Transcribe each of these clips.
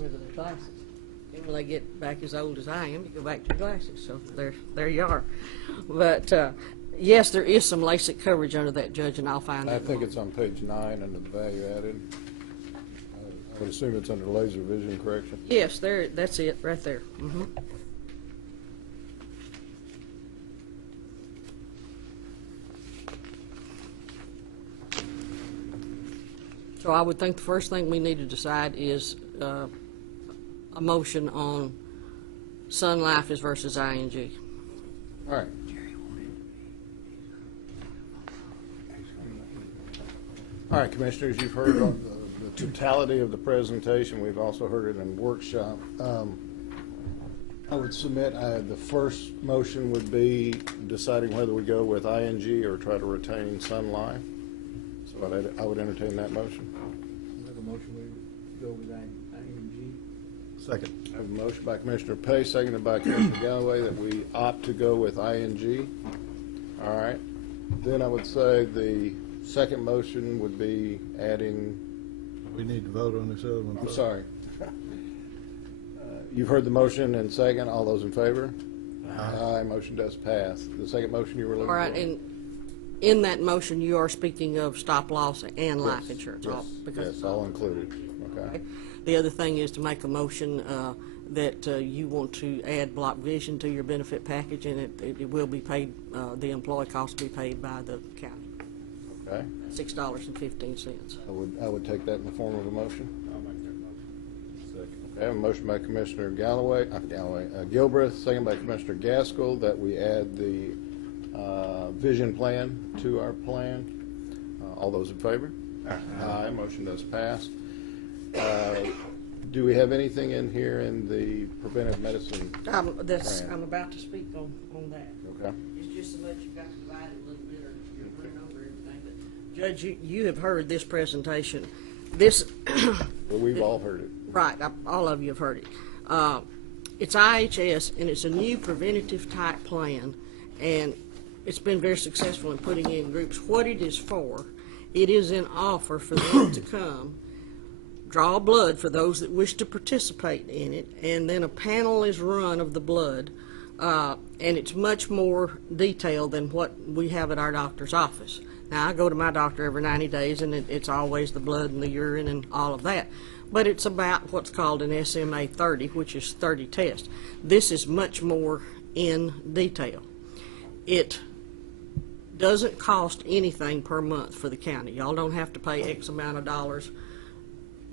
rid of their glasses. And when they get back as old as I am, you go back to your glasses. So there you are. But yes, there is some LASIK coverage under that, Judge, and I'll find that. I think it's on page 9 under the value added. I would assume it's under laser vision correction. Yes, there. That's it, right there. Mm-hmm. So I would think the first thing we need to decide is a motion on Sun Life versus ING. All right. All right, Commissioners, you've heard the totality of the presentation. We've also heard it in workshop. I would submit the first motion would be deciding whether we go with ING or try to retain Sun Life. So I would entertain that motion. Make a motion we go with ING. Second. I have a motion by Commissioner Pace, seconded by Commissioner Galloway, that we opt to go with ING. All right. Then I would say the second motion would be adding. We need to vote on this other one. I'm sorry. You've heard the motion and second. All those in favor? Aye. Motion does pass. The second motion you were looking All right, for? and in that motion, you are speaking of stop loss and life insurance. Yes, yes, all included. Okay. The other thing is to make a motion that you want to add block vision to your benefit package, and it will be paid, the employee cost will be paid by the county. Okay. $6.15. I would take that in the form of a motion. I'll make that motion. Second. Okay, I have a motion by Commissioner Gilbreth, second by Commissioner Gaskell, that we add the vision plan to our plan. All those in favor? Aye. Motion does pass. Do we have anything in here in the preventive medicine? I'm plan? about to speak on that. Okay. It's just so much you've got to divide it a little bit, or you're running over everything. But Judge, you have heard this presentation. This. Well, we've all heard it. Right, all of you have heard it. It's IHS, and it's a new preventative type plan, and it's been very successful in putting in groups. What it is for, it is an offer for them to come, draw blood for those that wish to participate in it, and then a panel is run of the blood, and it's much more detailed than what we have at our doctor's office. Now, I go to my doctor every 90 days, and it's always the blood and the urine and all of that. But it's about what's called an SMA 30, which is 30 tests. This is much more in detail. It doesn't cost anything per month for the county. Y'all don't have to pay X amount of dollars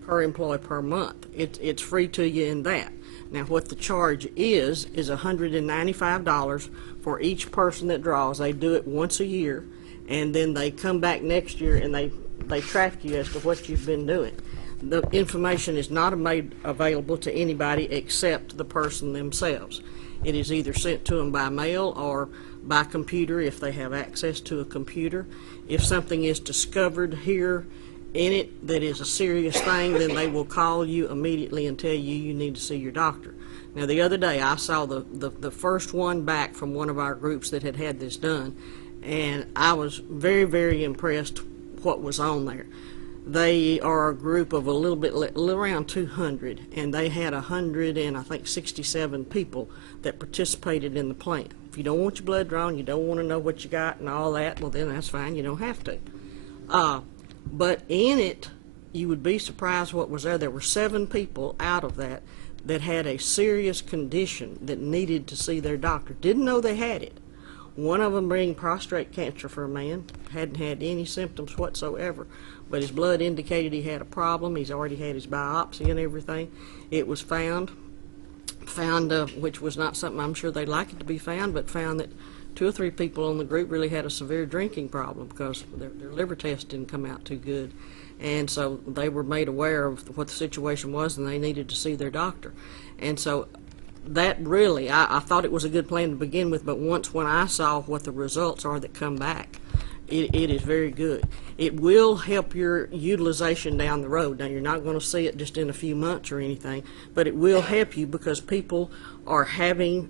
per employee per month. It's free to you in that. Now, what the charge is $195 for each person that draws. They do it once a year, and then they come back next year and they track you as to what you've been doing. The information is not made available to anybody except the person themselves. It is either sent to them by mail or by computer if they have access to a computer. If something is discovered here in it that is a serious thing, then they will call you immediately and tell you you need to see your doctor. Now, the other day I saw the first one back from one of our groups that had this done, and I was very, very impressed what was on there. They are a group of around 200, and they had 167 people that participated in the plan. If you don't want your blood drawn, you don't want to know what you got and all that, well, then that's fine. You don't have to. But in it, you would be surprised what was there. There were 7 people out of that had a serious condition that needed to see their doctor. Didn't know they had it. One of them being prostate cancer for a man, hadn't had any symptoms whatsoever, but his blood indicated he had a problem. He's already had his biopsy and everything. It was found, which was not something I'm sure they'd like it to be found, but found that 2 or 3 people in the group really had a severe drinking problem because their liver test didn't come out too good. And so they were made aware of what the situation was, and they needed to see their doctor. And so that really, I thought it was a good plan to begin with, but when I saw what the results are that come back, it is very good. It will help your utilization down the road. Now, you're not going to see it just in a few months or anything, but it will help you because people are having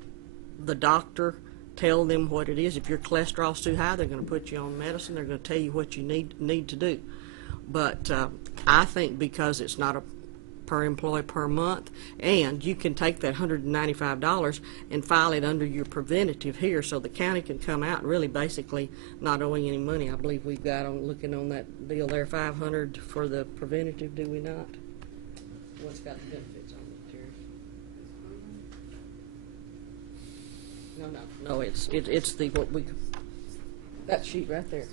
the doctor tell them what it is. If your cholesterol's too high, they're going to put you on medicine. They're going to tell you what you need to do. But I think because it's not per employee per month, and you can take that $195 and file it under your preventative here, so the county can come out and really basically not owing any money. I believe we've got on, looking on that deal there, $500 for the preventative, do we not? What's got the benefits on it, Terry? No, it's the, what we, that sheet right there.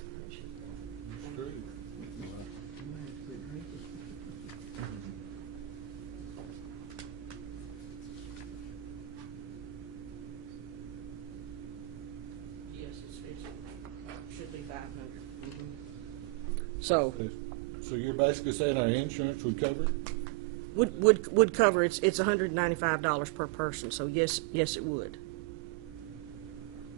Yes, it should be 500. So, So you're basically saying our insurance would cover it? would cover, it's $195 per person, so yes, it would.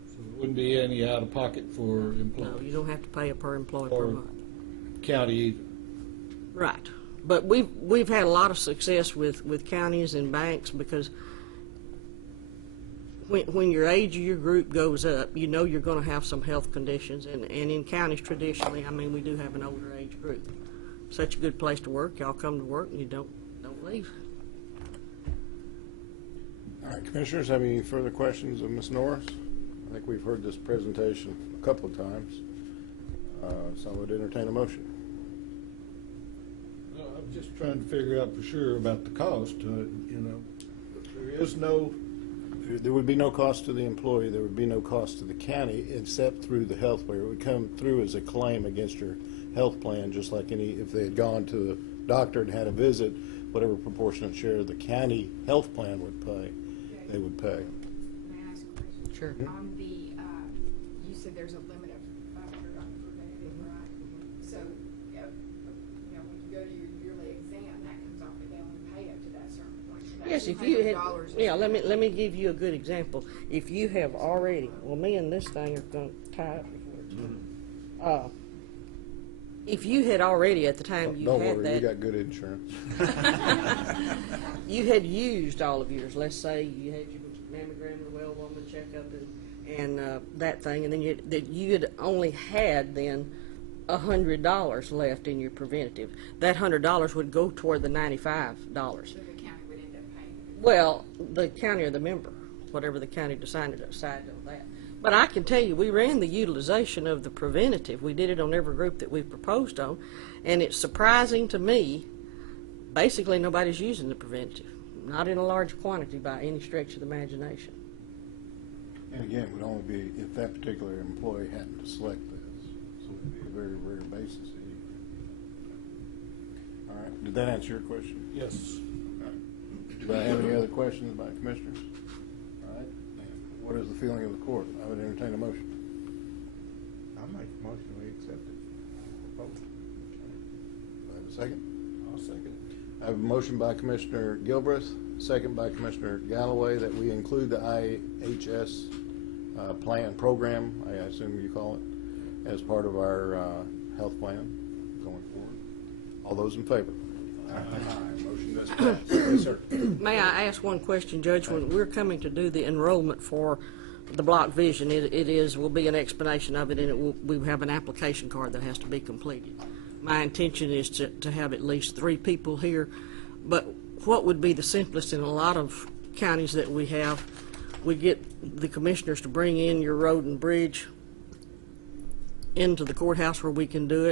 So there wouldn't be any out of pocket for No, employees? you don't have to pay a per employee per Or month. county either? Right. But we've had a lot of success with counties and banks, because when your age of your group goes up, you know you're going to have some health conditions, and in counties traditionally, I mean, we do have an older age group. Such a good place to work. Y'all come to work and you don't leave. All right, commissioners, have any further questions of Ms. Norris? I think we've heard this presentation a couple of times, so I would entertain a motion. Well, I'm just trying to figure out for sure about the cost, There is no, There would be no cost to the employee, there would be no cost to the county, except through the health plan. It would come through as a claim against your health plan, just like if they had gone to the doctor and had a visit, whatever proportionate share the county health plan would pay, they would pay. May I ask a question? Sure. On the, you said there's a limit of $500 preventative, right? So, when you go to your yearly exam, that comes off, but they only pay up to that certain point. So that Yes, if you had, $200 is- yeah, let me give you a good example. If you have already, well, me and this thing are going to tie up before it's done. If you had already, at the time you Don't had worry, you that, got good insurance. you had used all of yours. Let's say you had your mammogram, the well woman checkup, and that thing, and then you had only had then $100 left in your preventative. That $100 would go toward the $95. So the county would end up paying. Well, the county or the member, whatever the county decided on that. But I can tell you, we ran the utilization of the preventative. We did it on every group that we proposed on, and it's surprising to me, basically nobody's using the preventative, not in a large quantity by any stretch of the imagination. And again, it would only be if that particular employee happened to select this, so it would be a very rare basis. All right, did that answer your question? yes. Do I have any other questions by commissioners? All right, what is the feeling of the court? I would entertain a motion. I'll make a motion, we accept it. Do I have a second? I'll second I have a motion by Commissioner Gilbreth, second by Commissioner Galloway, that we include the IHS plan program, I assume you call it, as part of our health plan going forward. All those in favor? Aye. Motion does pass. Yes, sir. May I ask one question, Judge? When we're coming to do the enrollment for the block vision, will be an explanation of it, and we have an application card that has to be completed. My intention is to have at least 3 people here, but what would be the simplest in a lot of counties that we have, we get the commissioners to bring in your road and bridge into the courthouse where we can do it.